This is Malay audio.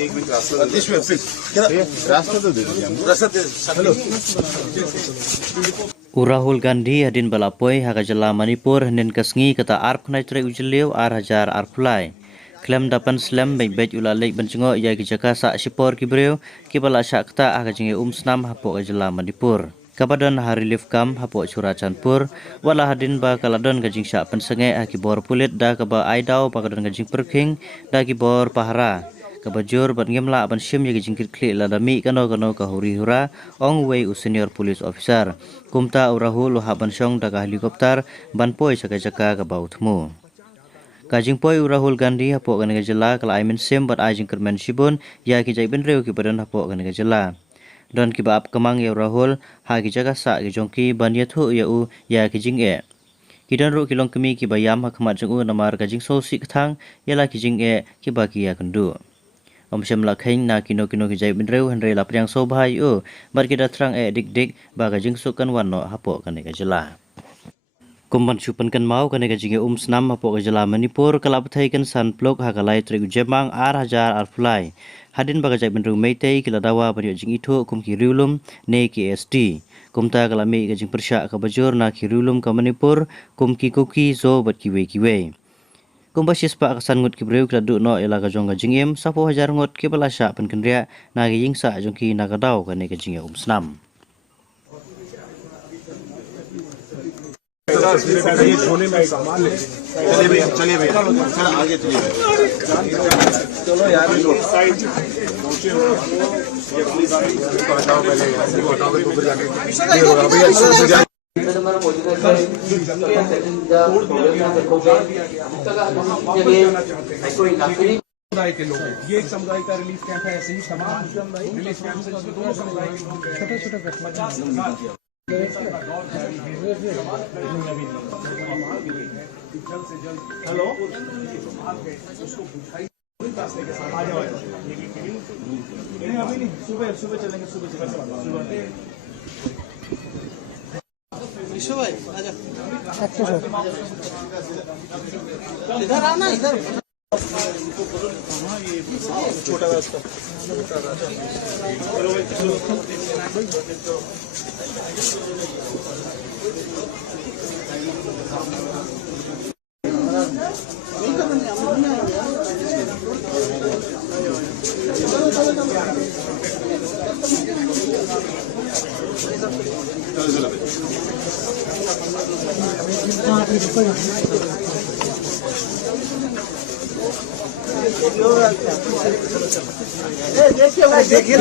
एक मिनट रास्ता तो दे Rahul Gandhi hadin balapoi haga jala Manipur hanin kasngi kata arp khnai tre ujliu ar hajar arpulai. Klem dapan slam baik ulalek bencengo ia kijaka sa sipor kibreu kibala syakta haga jinge snam hapo jala Manipur. Kabadan hari lift kam hapo Churachandpur wala hadin ba kaladon gajing syak pensenge akibor pulit da kaba aidau pakadon gajing perking da kibor pahara. Kabajur ban ngemla ban sim ya gajing klik ladami kano kahuri hura ong wei senior police officer. Kumta Rahul haban syong daga helikopter ban poi jaka kabautmu. Kajing poi Rahul Gandhi hapo kan jela kala aimen sim bat ajing kermen sibun ya ki jai benreu ki badan hapo kan jela. Don ki bab kemang ya Rahul ha ki jaga sa ki jongki ban ya thu ya u ya ki jing e. Kidan ru kilong kemi ki bayam ha khamat jong u namar kajing so sik thang yala ki jing e ki ba ki ya kendu. Om syam lakhain na kino ki jai benreu henre la priang so bhai u bar ki datrang e dik ba kajing sukan wanno hapo kan jela. Kumban supan kan mau kan jinge snam hapo jela Manipur kala pathai kan san plok ha kalai tre jemang ar hajar arflai. Hadin baga jai benru meitei kila dawa bani jing itu kum ki riulum ne ki SD. Kumta kala me ka jing persya ka bajur na ki riulum ka Manipur kum ki kuki zo bat ki we. Kumba sispa ka san ngut ki breu kila du no ela ka jong ka jingem sapo hajar ngut ki bala sya pen kendria na ki jing sa jong ki na ka daw kan jinge snam. ये सोने में सामान है चलिए भैया चल आगे चलिए चलो यार हटाओ पहले हटाओ के ऊपर जाके ये होगा भैया समुदाय के लोग ये एक समुदाय का रिलीफ कैंप है ऐसे ही तमाम रिलीफ कैंप से दोनों समुदाय के लोग छोटे 50 हेलो आ जाओ अभी नहीं सुबह चलेंगे सुबह विश्व भाई आजा इधर आना इधर छोटा रास्ता देखिए